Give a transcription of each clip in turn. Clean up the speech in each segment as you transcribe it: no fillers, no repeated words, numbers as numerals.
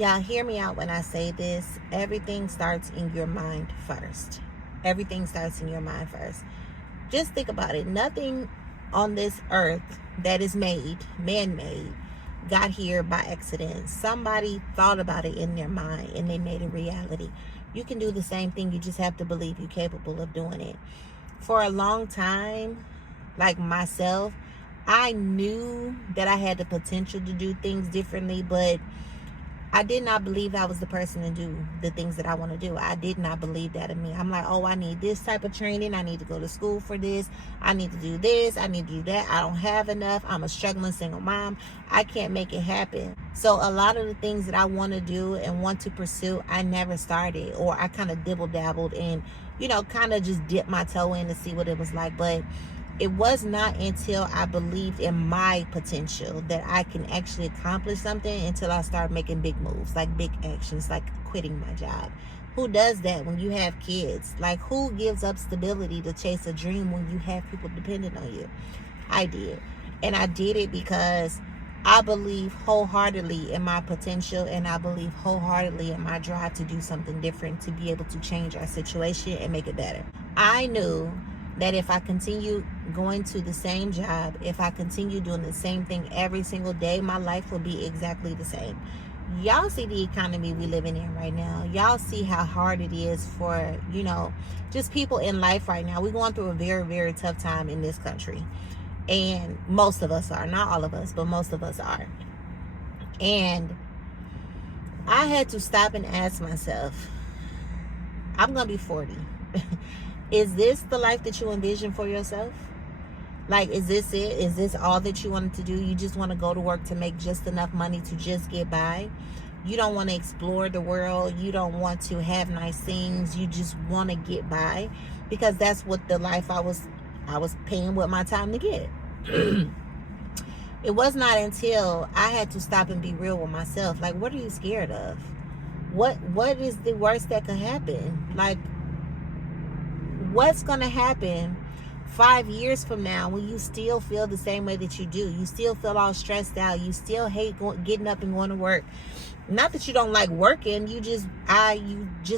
Y'all hear me out when I say this. Everything starts in your mind first. Everything starts in your mind first. Just think about it. Nothing on this earth that is made, man-made, got here by accident. Somebody thought about it in their mind and they made it reality. You can do the same thing. You just have to believe you're capable of doing it. For a long time, like myself, I knew that I had the potential to do things differently, but I did not believe I was the person to do the things that I want to do. I did not believe that in me. I'm like, oh, I need this type of training. I need to go to school for this. I need to do this. I need to do that. I don't have enough. I'm a struggling single mom. I can't make it happen. So a lot of the things that I want to do and want to pursue, I never started, or I kind of dibble dabbled and, kind of just dipped my toe in to see what it was like. But it was not until I believed in my potential that I can actually accomplish something until I started making big moves, like big actions, like quitting my job. Who does that when you have kids? Like, who gives up stability to chase a dream when you have people dependent on you? I did. And I did it because I believe wholeheartedly in my potential, and I believe wholeheartedly in my drive to do something different, to be able to change our situation and make it better. I knew that if I continue going to the same job, if I continue doing the same thing every single day, my life will be exactly the same. Y'all see the economy we living in right now. Y'all see how hard it is for, just people in life right now. We're going through a very, very tough time in this country. And most of us are. Not all of us, but most of us are. And I had to stop and ask myself, I'm going to be 40. Is this the life that you envision for yourself? Like, is this it? Is this all that you wanted to do? You just want to go to work to make just enough money to just get by? You don't want to explore the world. You don't want to have nice things. You just want to get by, because that's what the life I was paying with my time to get. It was not until I had to stop and be real with myself. Like, what are you scared of? What is the worst that could happen? Like, what's going to happen 5 years from now when you still feel the same way that you do? You still feel all stressed out. You still hate getting up and going to work. Not that you don't like working. You just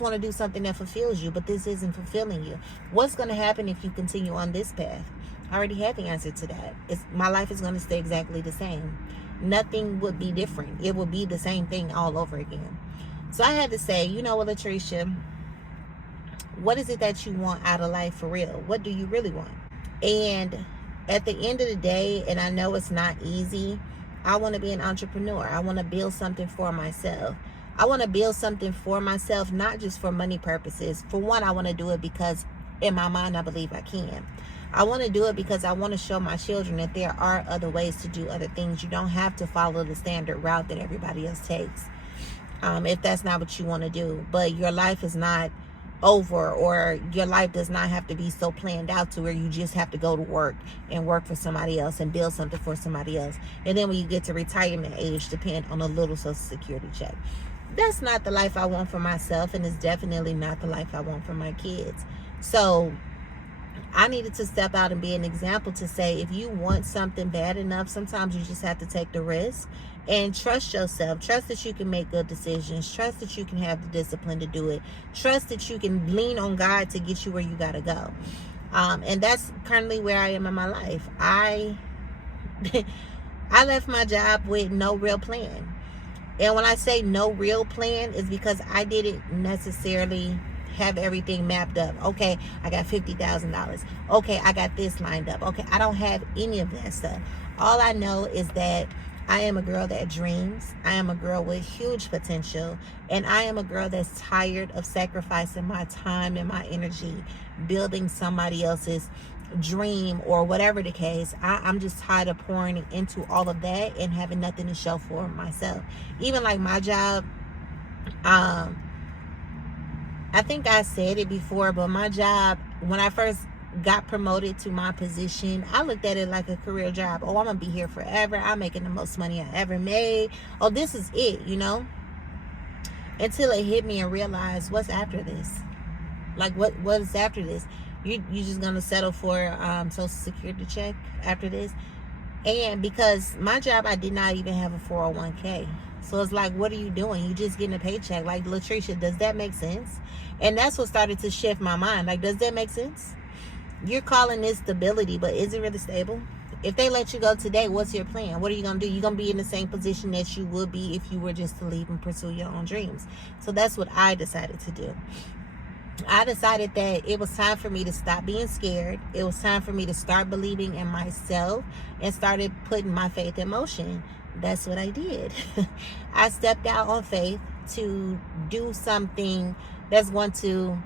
want to do something that fulfills you, but this isn't fulfilling you. What's going to happen if you continue on this path? I already have the answer to that. My life is going to stay exactly the same. Nothing would be different. It would be the same thing all over again. So I had to say, you know what, Latricia, what is it that you want out of life for real? What do you really want? And at the end of the day, and I know it's not easy, I want to be an entrepreneur. I want to build something for myself. I want to build something for myself, not just for money purposes. For one, I want to do it because in my mind, I believe I can. I want to do it because I want to show my children that there are other ways to do other things. You don't have to follow the standard route that everybody else takes, if that's not what you want to do. But your life is not over, or your life does not have to be so planned out to where you just have to go to work and work for somebody else and build something for somebody else, and then when you get to retirement age, depend on a little Social Security check. That's not the life I want for myself, and it's definitely not the life I want for my kids. So I needed to step out and be an example to say, if you want something bad enough, sometimes you just have to take the risk and trust yourself. Trust that you can make good decisions. Trust that you can have the discipline to do it. Trust that you can lean on God to get you where you got to go. And that's currently where I am in my life. I left my job with no real plan. And when I say no real plan, is because I didn't necessarily have everything mapped up. Okay, I got $50,000. Okay, I got this lined up. Okay, I don't have any of that stuff. All I know is that I am a girl that dreams. I am a girl with huge potential. And I am a girl that's tired of sacrificing my time and my energy building somebody else's dream or whatever the case. I'm just tired of pouring into all of that and having nothing to show for myself. Even like my job, I think I said it before, but my job, when I first got promoted to my position, I looked at it like a career job. Oh, I'm gonna be here forever. I'm making the most money I ever made. Oh, this is it, until it hit me and realized, what's after this? Like, what is after this? You just gonna settle for Social Security check after this? And because my job, I did not even have a 401k. So it's like, what are you doing? You just getting a paycheck. Like, Latricia, does that make sense? And that's what started to shift my mind. Like, does that make sense? You're calling this stability, but is it really stable? If they let you go today, what's your plan? What are you going to do? You're going to be in the same position that you would be if you were just to leave and pursue your own dreams. So that's what I decided to do. I decided that it was time for me to stop being scared. It was time for me to start believing in myself and started putting my faith in motion. That's what I did. I stepped out on faith to do something that's going to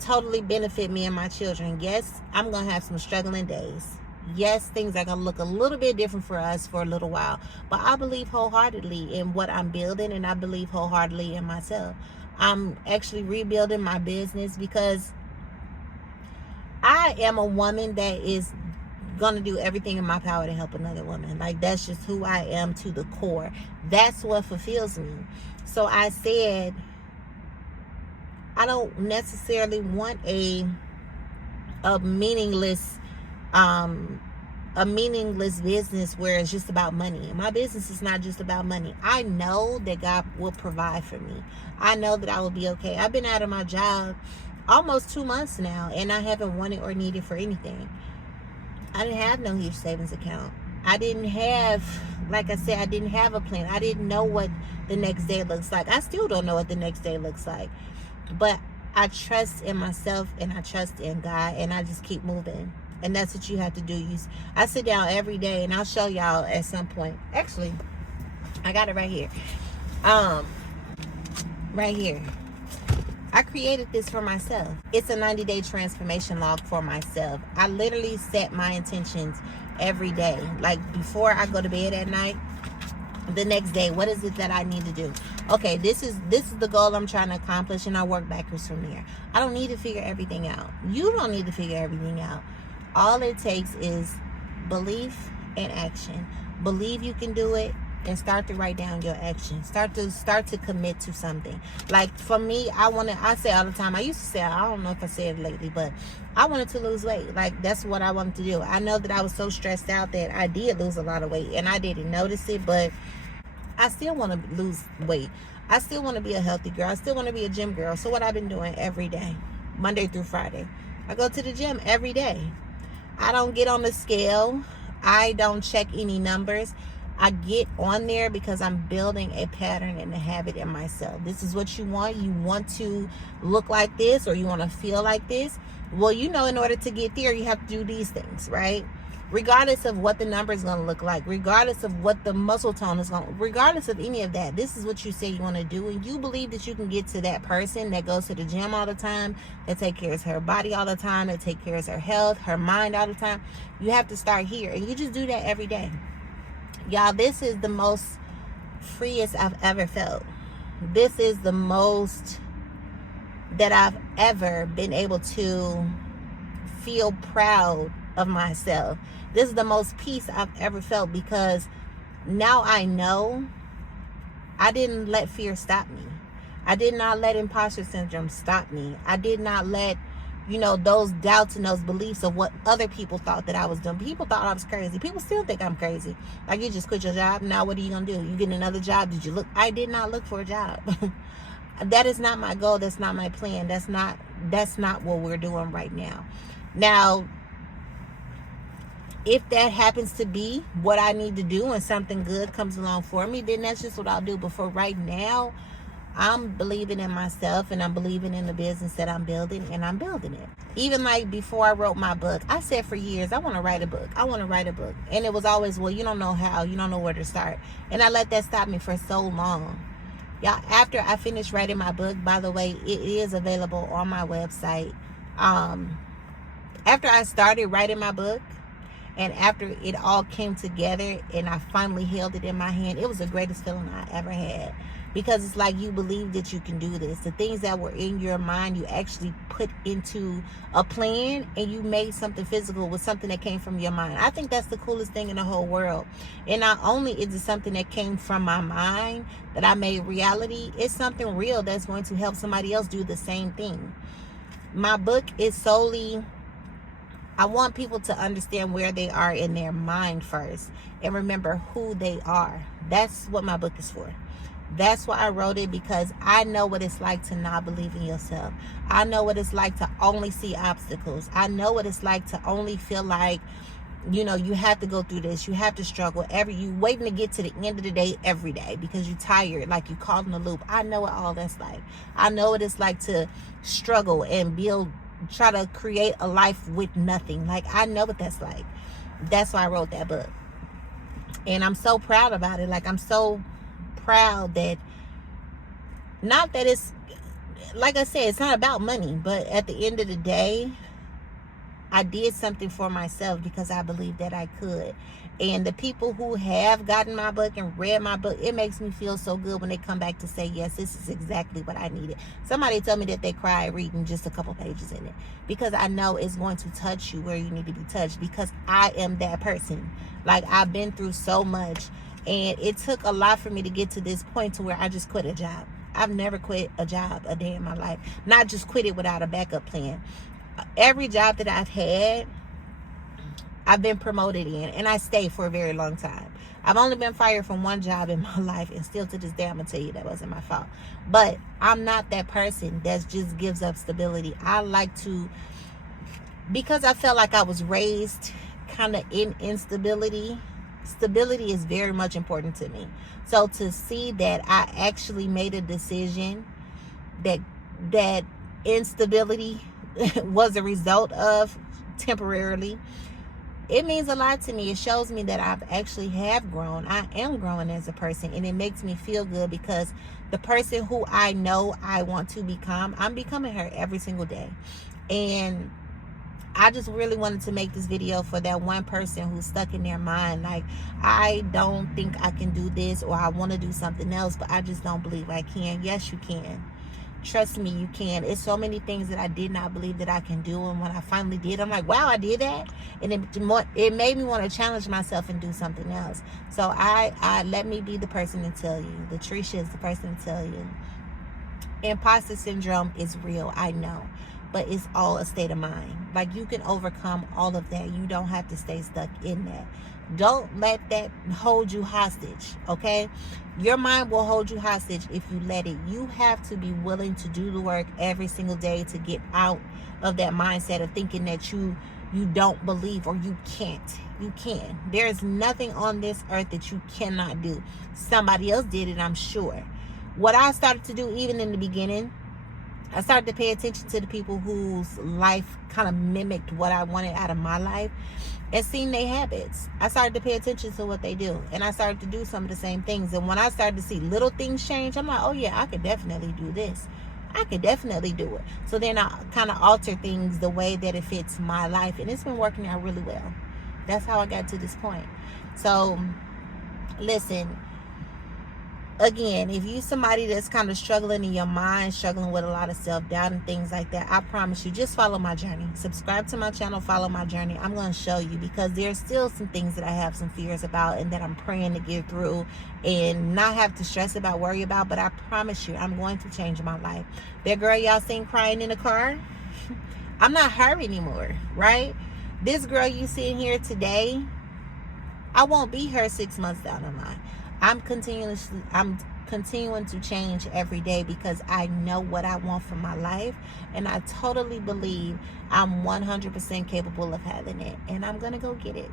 totally benefit me and my children. Yes, I'm going to have some struggling days. Yes, things are going to look a little bit different for us for a little while. But I believe wholeheartedly in what I'm building, and I believe wholeheartedly in myself. I'm actually rebuilding my business because I am a woman that is going to do everything in my power to help another woman. Like, that's just who I am to the core. That's what fulfills me. So I said, I don't necessarily want a meaningless business where it's just about money. My business is not just about money. I know that God will provide for me. I know that I will be okay. I've been out of my job almost 2 months now, and I haven't wanted or needed for anything. I didn't have no huge savings account. I didn't have, like I said, I didn't have a plan. I didn't know what the next day looks like. I still don't know what the next day looks like. But I trust in myself, and I trust in God, and I just keep moving. And that's what you have to do. I sit down every day, and I'll show y'all at some point. Actually, I got it right here. Right here. I created this for myself. It's a 90-day transformation log for myself. I literally set my intentions every day. Like, before I go to bed at night, the next day, what is it that I need to do? Okay, this is the goal I'm trying to accomplish, and I work backwards from there. I don't need to figure everything out. You don't need to figure everything out. All it takes is belief and action. Believe you can do it, and start to write down your action. Start to commit to something. Like, for me, I say all the time, I used to say, I don't know if I said it lately, but I wanted to lose weight. Like, that's what I wanted to do. I know that I was so stressed out that I did lose a lot of weight, and I didn't notice it, but I still want to lose weight. I still want to be a healthy girl. I still want to be a gym girl. So what I've been doing every day, Monday through Friday, I go to the gym every day. I don't get on the scale. I don't check any numbers. I get on there because I'm building a pattern and a habit in myself. This is what you want. You want to look like this, or you want to feel like this. Well, in order to get there, you have to do these things, right? Regardless of what the number is going to look like, regardless of what the muscle tone is going to, regardless of any of that, this is what you say you want to do. And you believe that you can get to that person that goes to the gym all the time, that takes care of her body all the time, that takes care of her health, her mind all the time. You have to start here. And you just do that every day. Y'all, this is the most freest I've ever felt. This is the most that I've ever been able to feel proud of myself. This is the most peace I've ever felt, because now I know I didn't let fear stop me. I did not let imposter syndrome stop me. I did not let those doubts and those beliefs of what other people thought that I was doing. People thought I was crazy. People still think I'm crazy. Like, you just quit your job. Now what are you going to do? You get another job? Did you look? I did not look for a job. That is not my goal. That's not my plan. That's not what we're doing right now. Now, if that happens to be what I need to do and something good comes along for me, then that's just what I'll do. But for right now, I'm believing in myself, and I'm believing in the business that I'm building, and I'm building it. Even like before I wrote my book, I said for years, I want to write a book. I want to write a book. And it was always, well, you don't know how, you don't know where to start. And I let that stop me for so long. Y'all, after I finished writing my book, by the way, it is available on my website. After I started writing my book, and after it all came together and I finally held it in my hand, it was the greatest feeling I ever had. Because it's like you believe that you can do this. The things that were in your mind, you actually put into a plan, and you made something physical with something that came from your mind. I think that's the coolest thing in the whole world. And not only is it something that came from my mind that I made reality, it's something real that's going to help somebody else do the same thing. My book is solely, I want people to understand where they are in their mind first, and remember who they are. That's what my book is for. That's why I wrote it, because I know what it's like to not believe in yourself. I know what it's like to only see obstacles. I know what it's like to only feel like, you have to go through this. You have to struggle. You waiting to get to the end of the day every day because you're tired, like you caught in the loop. I know what all that's like. I know what it's like to struggle and try to create a life with nothing. Like, I know what that's like. That's why I wrote that book. And I'm so proud about it. Like, I'm so proud that, not that it's, like I said, it's not about money, but at the end of the day, I did something for myself because I believed that I could. And the people who have gotten my book and read my book, it makes me feel so good when they come back to say, yes, this is exactly what I needed. Somebody told me that they cried reading just a couple pages in it, because I know it's going to touch you where you need to be touched, because I am that person. Like, I've been through so much, and it took a lot for me to get to this point to where I just quit a job. I've never quit a job a day in my life. Not just quit it without a backup plan. Every job that I've had, I've been promoted in, and I stayed for a very long time. I've only been fired from one job in my life, and still to this day, I'm going to tell you that wasn't my fault. But I'm not that person that just gives up stability. I like to, because I felt like I was raised kind of in instability. Stability is very much important to me. So to see that I actually made a decision that instability was a result of temporarily, it means a lot to me. It shows me that I've actually have grown. I am growing as a person, and it makes me feel good, because the person who I know I want to become, I'm becoming her every single day. And I just really wanted to make this video for that one person who's stuck in their mind, like, I don't think I can do this, or I want to do something else, but I just don't believe I can. Yes, you can. Trust me, you can. It's so many things that I did not believe that I can do, and when I finally did, I'm like, wow, I did that. And it made me want to challenge myself and do something else. So I let me be the person to tell you. Latricia is the person to tell you. Imposter syndrome is real, I know, but it's all a state of mind. Like, you can overcome all of that. You don't have to stay stuck in that. Don't let that hold you hostage, okay? Your mind will hold you hostage if you let it. You have to be willing to do the work every single day to get out of that mindset of thinking that you don't believe, or you can't. You can. There's nothing on this earth that you cannot do. Somebody else did it, I'm sure. What I started to do, even in the beginning, I started to pay attention to the people whose life kind of mimicked what I wanted out of my life, and seeing their habits. I started to pay attention to what they do, and I started to do some of the same things. And when I started to see little things change, I'm like, oh yeah, I could definitely do this. I could definitely do it. So then I kind of alter things the way that it fits my life, and it's been working out really well. That's how I got to this point. So listen, again, if you somebody that's kind of struggling in your mind, struggling with a lot of self-doubt and things like that, I promise you, just follow my journey. Subscribe to my channel, follow my journey. I'm going to show you, because there's still some things that I have some fears about, and that I'm praying to get through and not have to stress about, worry about. But I promise you, I'm going to change my life. That girl y'all seen crying in the car, I'm not her anymore, right? This girl you seeing here today, I won't be her 6 months down the line. I'm continuing to change every day, because I know what I want for my life, and I totally believe I'm 100% capable of having it, and I'm going to go get it.